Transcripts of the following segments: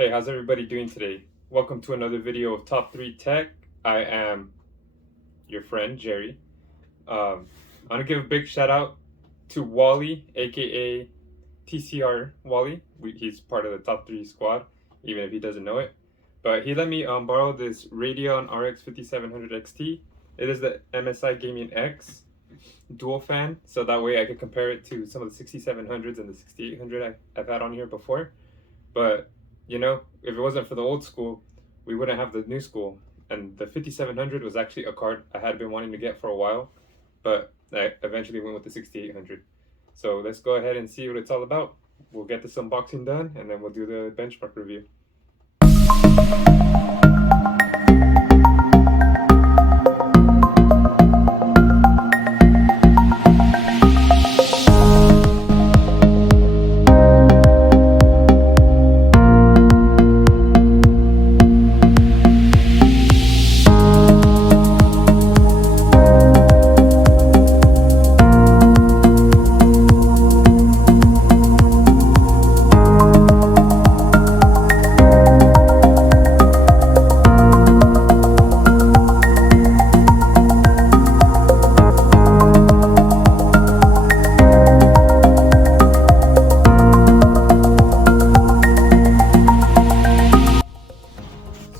Hey, how's everybody doing today? Welcome to another video of Top3Tech. I am your friend, Jerry. I want to give a big shout out to Wally, aka TCR Wally. He's part of the Top 3 squad, even if he doesn't know it. But he let me borrow this Radeon RX 5700 XT. It is the MSI Gaming X dual fan, so that way I could compare it to some of the 6700s and the 6800 I've had on here before. But you know, if it wasn't for the old school, we wouldn't have the new school. And the 5700 was actually a card I had been wanting to get for a while, but I eventually went with the 6800. So let's go ahead and see what it's all about. We'll get this unboxing done and then we'll do the benchmark review.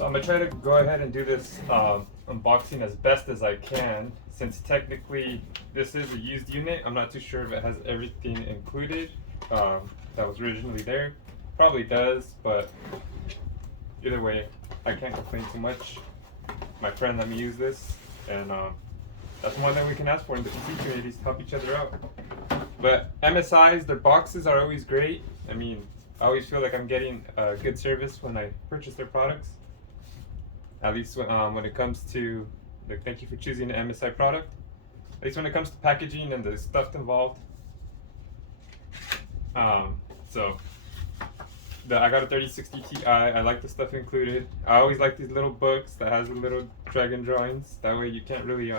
I'm gonna try to go ahead and do this unboxing as best as I can, since technically this is a used unit. I'm not too sure if it has everything included that was originally there. Probably does, but either way, I can't complain too much. My friend let me use this, and that's more than we can ask for in the PC communities to help each other out. But MSI's, their boxes are always great. I mean, I always feel like I'm getting good service when I purchase their products. At least when it comes to, like, thank you for choosing an MSI product. At least when it comes to packaging and the stuff involved. I got a 3060 Ti. I like the stuff included. I always like these little books that has the little dragon drawings. That way you can't really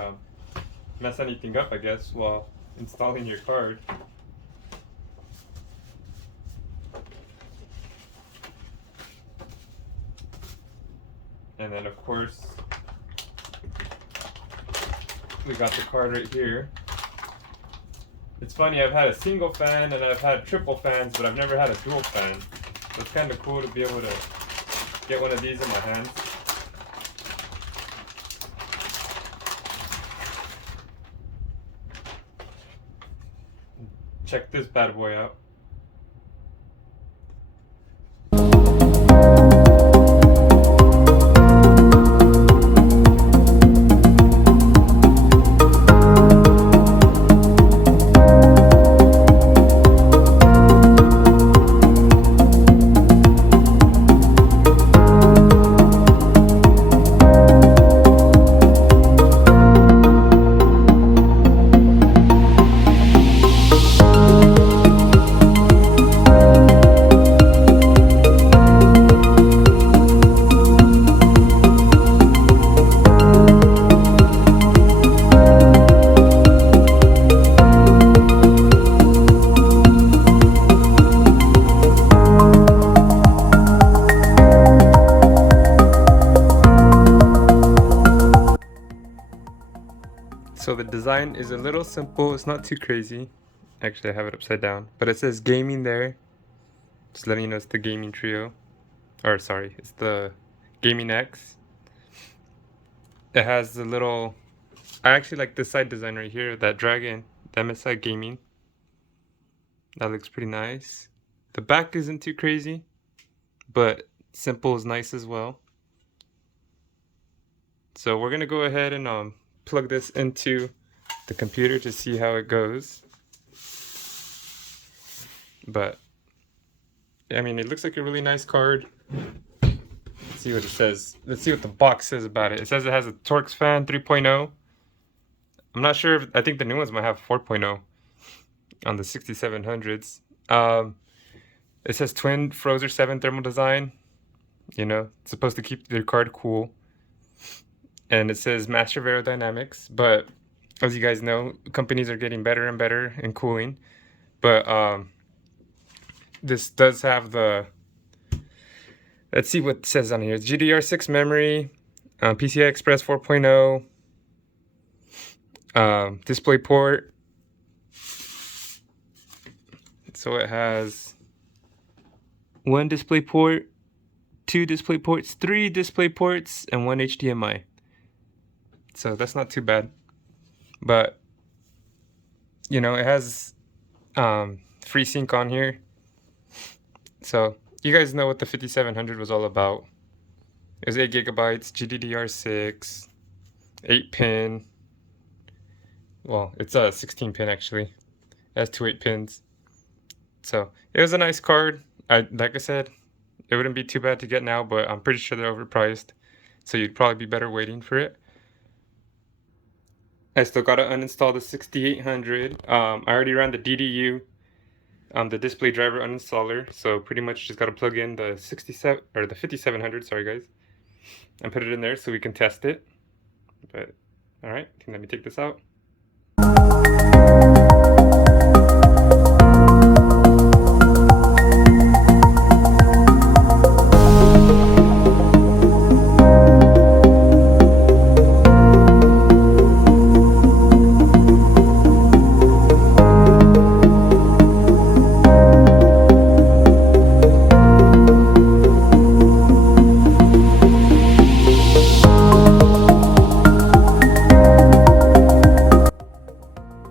mess anything up, I guess, while installing your card. And then, of course, we got the card right here. It's funny, I've had a single fan and I've had triple fans, but I've never had a dual fan. So it's kind of cool to be able to get one of these in my hands. Check this bad boy out. So the design is a little simple, it's not too crazy. Actually, I have it upside down, but it says gaming there. Just letting you know it's the gaming trio. Or sorry, it's the gaming X. It has the little, I actually like this side design right here, that dragon, the MSI Gaming. That looks pretty nice. The back isn't too crazy, but simple is nice as well. So we're gonna go ahead and plug this into the computer to see how it goes. But I mean, it looks like a really nice card. Let's see what it says. Let's see what the box says about it. It says it has a Torx fan 3.0. I'm not sure if, I think the new ones might have 4.0 on the 6700s. It says twin Frozer 7 thermal design. You know, it's supposed to keep your card cool. And it says Master of Aerodynamics, but as you guys know, companies are getting better and better in cooling. But this does have the Let's see what it says on here. It's GDDR6 memory, PCI Express 4.0, display port. So it has one display port, two display ports, three display ports, and one HDMI. So that's not too bad. But, you know, it has FreeSync on here. So you guys know what the 5700 was all about. It was 8 gigabytes, GDDR6, 8 pin. Well, it's a 16 pin actually. It has two 8 pins. So it was a nice card. Like I said, it wouldn't be too bad to get now, but I'm pretty sure they're overpriced. So you'd probably be better waiting for it. I still gotta uninstall the 6800. I already ran the DDU, the display driver uninstaller. So pretty much just gotta plug in the 67 or the 5700. Sorry guys, and put it in there so we can test it. But all right, let me take this out.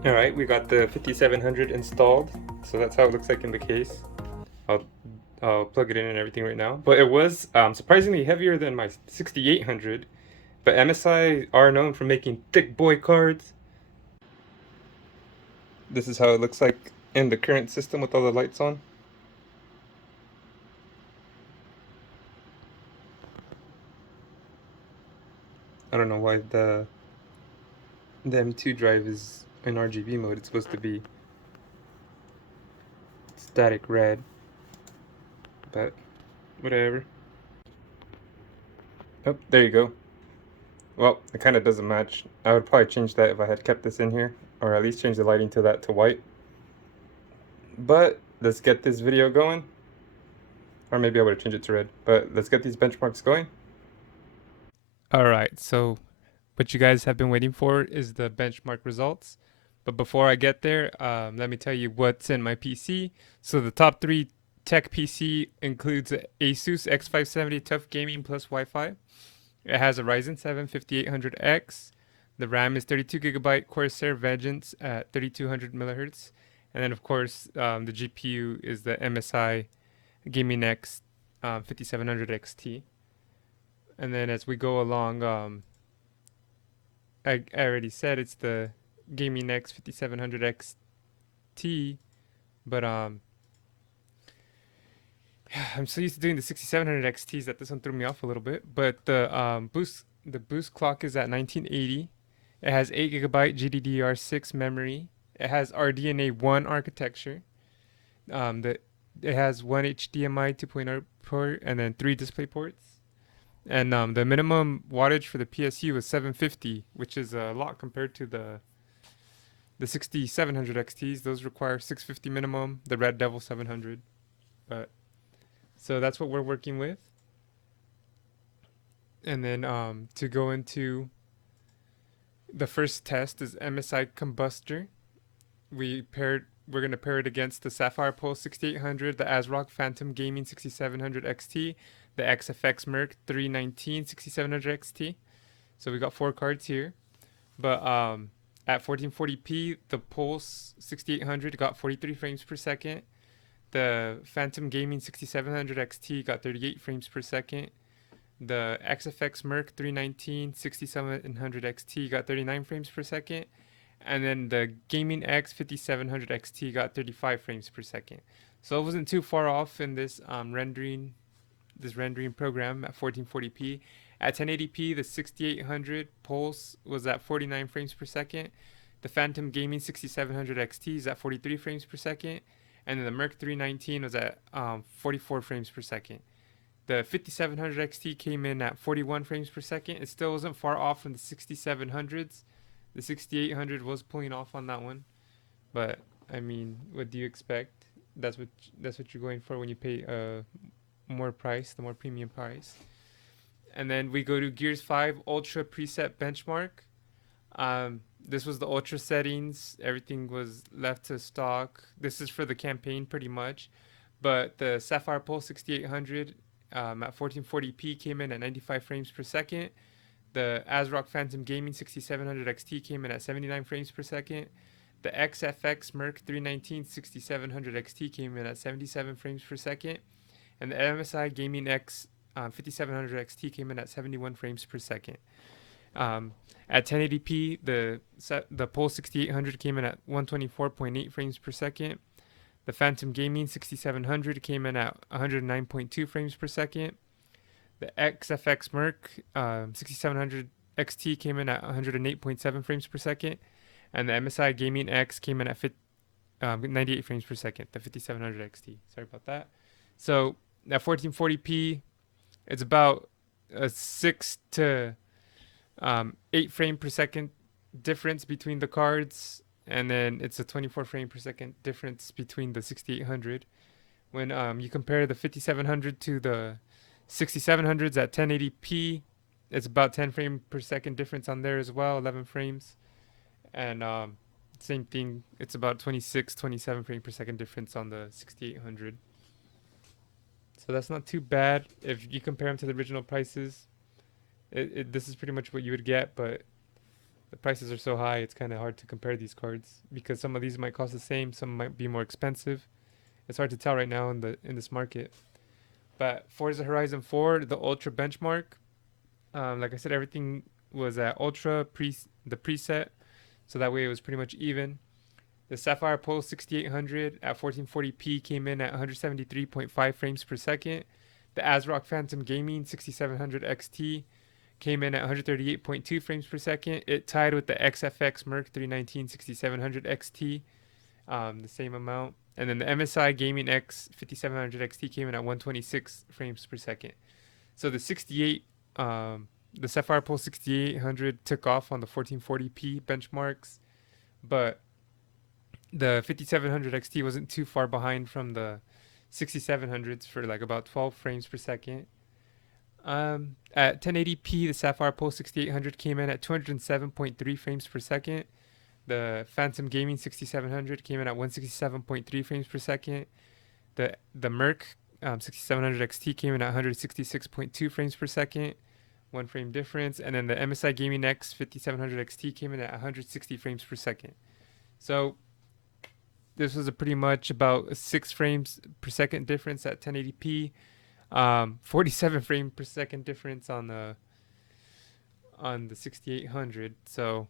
Alright, we got the 5700 installed, so that's how it looks like in the case. I'll plug it in and everything right now. But it was surprisingly heavier than my 6800, but MSI are known for making thick boy cards. This is how it looks like in the current system with all the lights on. I don't know why the M2 drive is in RGB mode. It's supposed to be static red, but whatever. Oh, there you go. Well, it kind of doesn't match. I would probably change that if I had kept this in here, or at least change the lighting to that to white. But let's get this video going. Or maybe I would have changed it to red, but let's get these benchmarks going. Alright, so what you guys have been waiting for is the benchmark results. But before I get there, let me tell you what's in my PC. So the Top3Tech PC includes an ASUS X570 Tough Gaming plus Wi-Fi. It has a Ryzen 7 5800X. The RAM is 32GB Corsair Vengeance at 3200 MHz. And then, of course, the GPU is the MSI Gaming X 5700 XT. And then as we go along, I already said it's the Gaming X 5700 XT, but I'm so used to doing the 6700 XTs that this one threw me off a little bit. But the boost clock is at 1980. It has 8GB GDDR6 memory. It has RDNA 1 architecture. It has one HDMI 2.0 port and then 3 display ports. And the minimum wattage for the PSU is 750, which is a lot compared to the 6700 XTs. Those require 650 minimum. The Red Devil 700. But so that's what we're working with. And then to go into the first test is MSI Combustor. We're going to pair it against the Sapphire Pulse 6800, the ASrock Phantom Gaming 6700 XT, the XFX Merc 319 6700 XT. So we got 4 cards here. But at 1440p, the Pulse 6800 got 43 frames per second. The Phantom Gaming 6700 XT got 38 frames per second. The XFX Merc 319 6700 XT got 39 frames per second. And then the Gaming X 5700 XT got 35 frames per second. So it wasn't too far off in this rendering program at 1440p. At 1080p, the 6800 Pulse was at 49 frames per second. The Phantom Gaming 6700 XT is at 43 frames per second. And then the Merc 319 was at 44 frames per second. The 5700 XT came in at 41 frames per second. It still wasn't far off from the 6700s. The 6800 was pulling off on that one, but I mean, what do you expect? That's what you're going for when you pay more price, the more premium price. And then we go to Gears 5 Ultra preset benchmark. This was the ultra settings. Everything was left to stock. This is for the campaign pretty much. But the Sapphire Pulse 6800 at 1440p came in at 95 frames per second. The ASrock Phantom Gaming 6700 XT came in at 79 frames per second. The XFX Merc 319 6700 XT came in at 77 frames per second. And the MSI Gaming X 5700 XT came in at 71 frames per second. At 1080p, the Pulse 6800 came in at 124.8 frames per second. The Phantom Gaming 6700 came in at 109.2 frames per second. The XFX Merc 6700 XT came in at 108.7 frames per second. And the MSI Gaming X came in at 98 frames per second, the 5700 XT. Sorry about that. So at 1440p, it's about a 6 to 8 frame per second difference between the cards, and then it's a 24 frame per second difference between the 6800. When you compare the 5700 to the 6700s at 1080p, it's about 10 frame per second difference on there as well, 11 frames. And same thing, it's about 26, 27 frame per second difference on the 6800. So that's not too bad if you compare them to the original prices. This is pretty much what you would get, but the prices are so high, it's kind of hard to compare these cards because some of these might cost the same, some might be more expensive. It's hard to tell right now in this market. But Forza Horizon 4, the Ultra benchmark, like I said, everything was at Ultra the preset, so that way it was pretty much even. The Sapphire Pulse 6800 at 1440p came in at 173.5 frames per second. The ASrock Phantom Gaming 6700 XT came in at 138.2 frames per second. It tied with the XFX Merc 319 6700 XT, the same amount. And then the MSI Gaming X 5700 XT came in at 126 frames per second. So the the Sapphire Pulse 6800 took off on the 1440p benchmarks, but the 5700 XT wasn't too far behind from the 6700s for like about 12 frames per second. At 1080p, the Sapphire Pulse 6800 came in at 207.3 frames per second. The Phantom Gaming 6700 came in at 167.3 frames per second. The Merc 6700 XT came in at 166.2 frames per second, 1 frame difference. And then the MSI Gaming X 5700 XT came in at 160 frames per second. So this was a pretty much about a 6 frames per second difference at 1080p. 47 frame per second difference on the 6800. So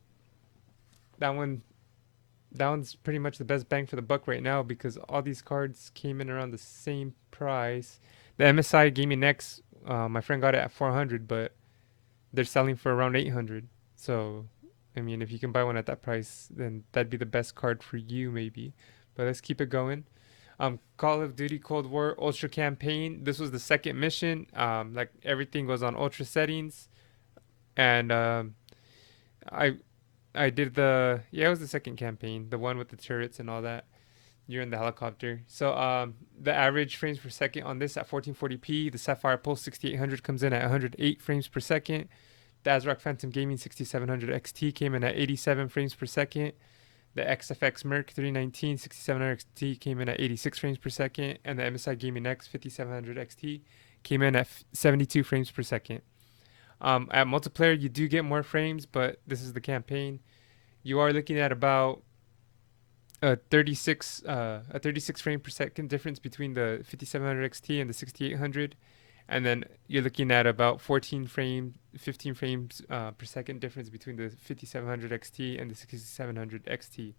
that one's pretty much the best bang for the buck right now because all these cards came in around the same price. The MSI Gaming X, my friend got it at 400, but they're selling for around 800. So I mean, if you can buy one at that price, then that'd be the best card for you maybe. But let's keep it going. Call of Duty Cold War Ultra Campaign. This was the second mission. Like everything was on Ultra settings, and I did it was the second campaign, the one with the turrets and all that. You're in the helicopter. So the average frames per second on this at 1440p. The Sapphire Pulse 6800 comes in at 108 frames per second. The ASrock Phantom Gaming 6700 XT came in at 87 frames per second. The XFX Merc 319 6700 XT came in at 86 frames per second, and the MSI Gaming X 5700 XT came in at 72 frames per second. At multiplayer, you do get more frames, but this is the campaign. You are looking at about a 36 frame per second difference between the 5700 XT and the 6800, and then you're looking at about 15 frames per second difference between the 5700 XT and the 6700 XT.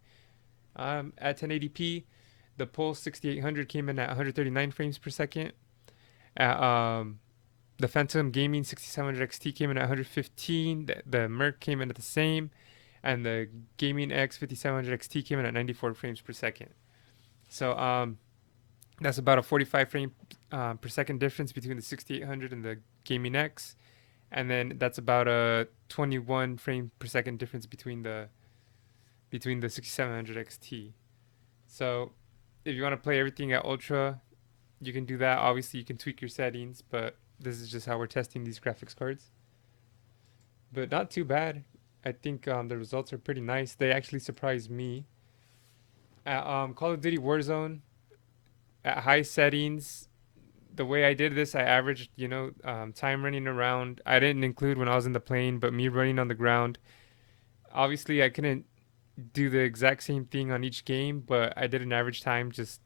At 1080p, the Pulse 6800 came in at 139 frames per second. The Phantom Gaming 6700 XT came in at 115. The Merc came in at the same, and the Gaming X 5700 XT came in at 94 frames per second. So that's about a 45 frame per second difference between the 6800 and the Gaming X, and then that's about a 21 frame per second difference between the 6700 XT. So if you want to play everything at Ultra, You can do that. Obviously, you can tweak your settings, but this is just how we're testing these graphics cards. But not too bad. I think the results are pretty nice. They actually surprised me. At Call of Duty Warzone, at high settings, the way I did this, I averaged, time running around. I didn't include when I was in the plane, but me running on the ground. Obviously, I couldn't do the exact same thing on each game, but I did an average time just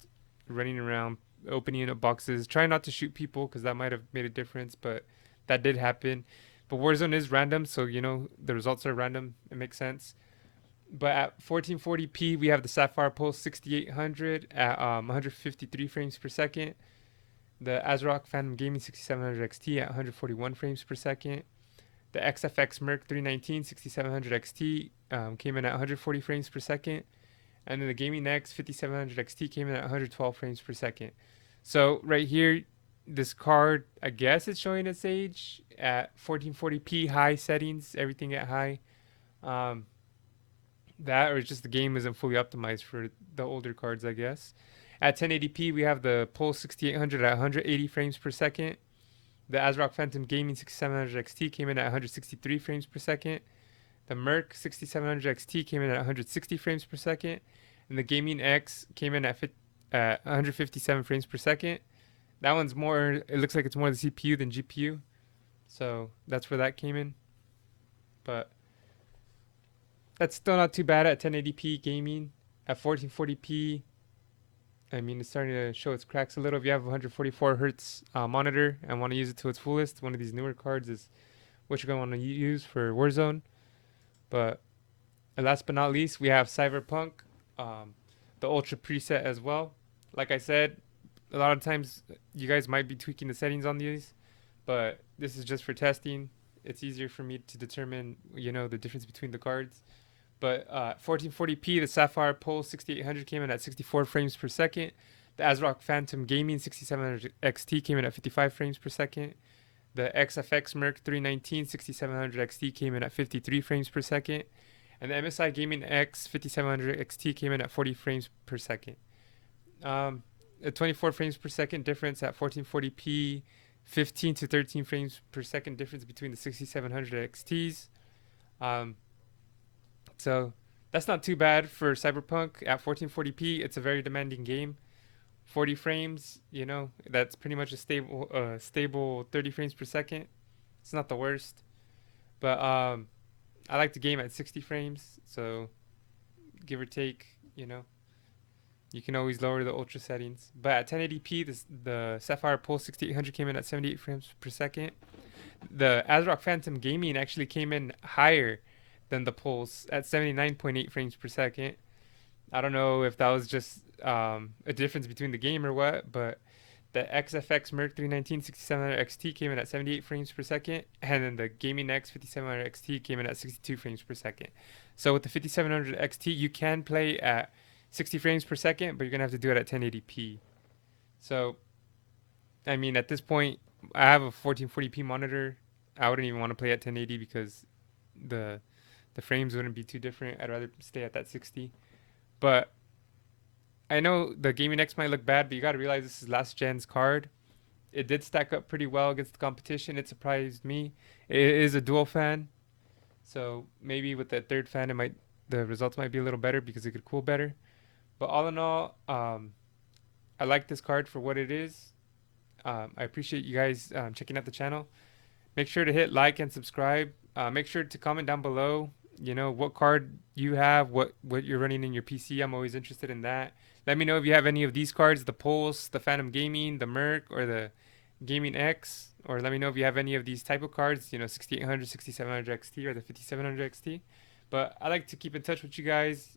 running around, opening up boxes, trying not to shoot people because that might have made a difference, but that did happen. But Warzone is random, so the results are random. It makes sense. But at 1440p, we have the Sapphire Pulse 6800 at 153 frames per second. The ASrock Phantom Gaming 6700 XT at 141 frames per second. The XFX Merc 319 6700 XT came in at 140 frames per second. And then the Gaming X 5700 XT came in at 112 frames per second. So right here, this card, I guess it's showing its age at 1440p high settings, everything at high. That or just the game isn't fully optimized for the older cards, I guess. At 1080p, we have the Pulse 6800 at 180 frames per second. The ASrock Phantom Gaming 6700 XT came in at 163 frames per second. The Merc 6700 XT came in at 160 frames per second. And the Gaming X came in at 157 frames per second. That one's more, it looks like it's more the CPU than GPU. So that's where that came in. But that's still not too bad at 1080p gaming. At 1440p, I mean, it's starting to show its cracks a little. If you have a 144 hertz monitor and want to use it to its fullest, one of these newer cards is what you're going to want to use for Warzone. But last but not least, we have Cyberpunk, the Ultra preset as well. Like I said, a lot of times you guys might be tweaking the settings on these, but this is just for testing. It's easier for me to determine, the difference between the cards. But 1440p, the Sapphire Pulse 6800 came in at 64 frames per second. The ASrock Phantom Gaming 6700 XT came in at 55 frames per second. The XFX Merc 319 6700 XT came in at 53 frames per second. And the MSI Gaming X 5700 XT came in at 40 frames per second. A 24 frames per second difference at 1440p, 15 to 13 frames per second difference between the 6700 XTs. So that's not too bad for Cyberpunk at 1440p. It's a very demanding game. 40 frames, that's pretty much a stable 30 frames per second. It's not the worst, but I like the game at 60 frames, so give or take, you can always lower the ultra settings. But at 1080p, the Sapphire Pulse 6800 came in at 78 frames per second. The ASrock Phantom Gaming actually came in higher than the Pulse at 79.8 frames per second. I don't know if that was just a difference between the game or what, but the XFX Merc 319 6700 XT came in at 78 frames per second, and then the Gaming X 5700 XT came in at 62 frames per second. So with the 5700 XT, you can play at 60 frames per second, but you're gonna have to do it at 1080p. So, I mean, at this point, I have a 1440p monitor. I wouldn't even want to play at 1080 because the frames wouldn't be too different. I'd rather stay at that 60. But I know the Gaming X might look bad, but you got to realize this is last gen's card. It did stack up pretty well against the competition. It surprised me. It is a dual fan, so maybe with the third fan, the results might be a little better because it could cool better. But all in all, I like this card for what it is. I appreciate you guys checking out the channel. Make sure to hit like and subscribe. Make sure to comment down below, what card you have, what you're running in your PC. I'm always interested in that. Let me know if you have any of these cards, the Pulse, the Phantom Gaming, the Merc, or the Gaming X. Or let me know if you have any of these type of cards, 6800, 6700 XT, or the 5700 XT. But I like to keep in touch with you guys,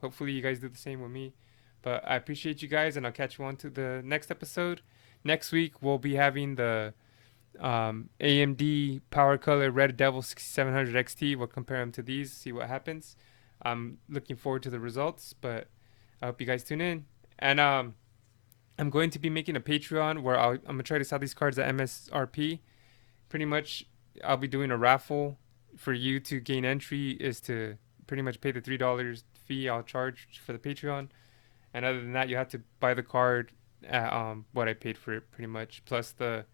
hopefully you guys do the same with me. But I appreciate you guys, and I'll catch you on to the next episode. Next week, we'll be having the AMD Power Color Red Devil 6700 XT. We'll compare them to these, see what happens. I'm looking forward to the results, but I hope you guys tune in. And I'm going to be making a Patreon where I'm going to try to sell these cards at MSRP. Pretty much, I'll be doing a raffle. For you to gain entry is to pretty much pay the $3 fee I'll charge for the Patreon. And other than that, you have to buy the card at what I paid for it pretty much, plus the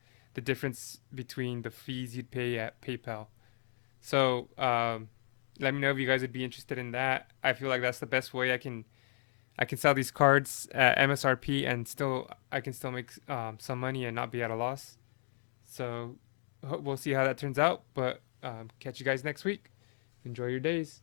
difference between the fees you'd pay at PayPal. So let me know if you guys would be interested in that. I feel like that's the best way I can sell these cards at MSRP and still I can still make some money and not be at a loss. So we'll see how that turns out. But catch you guys next week. Enjoy your days.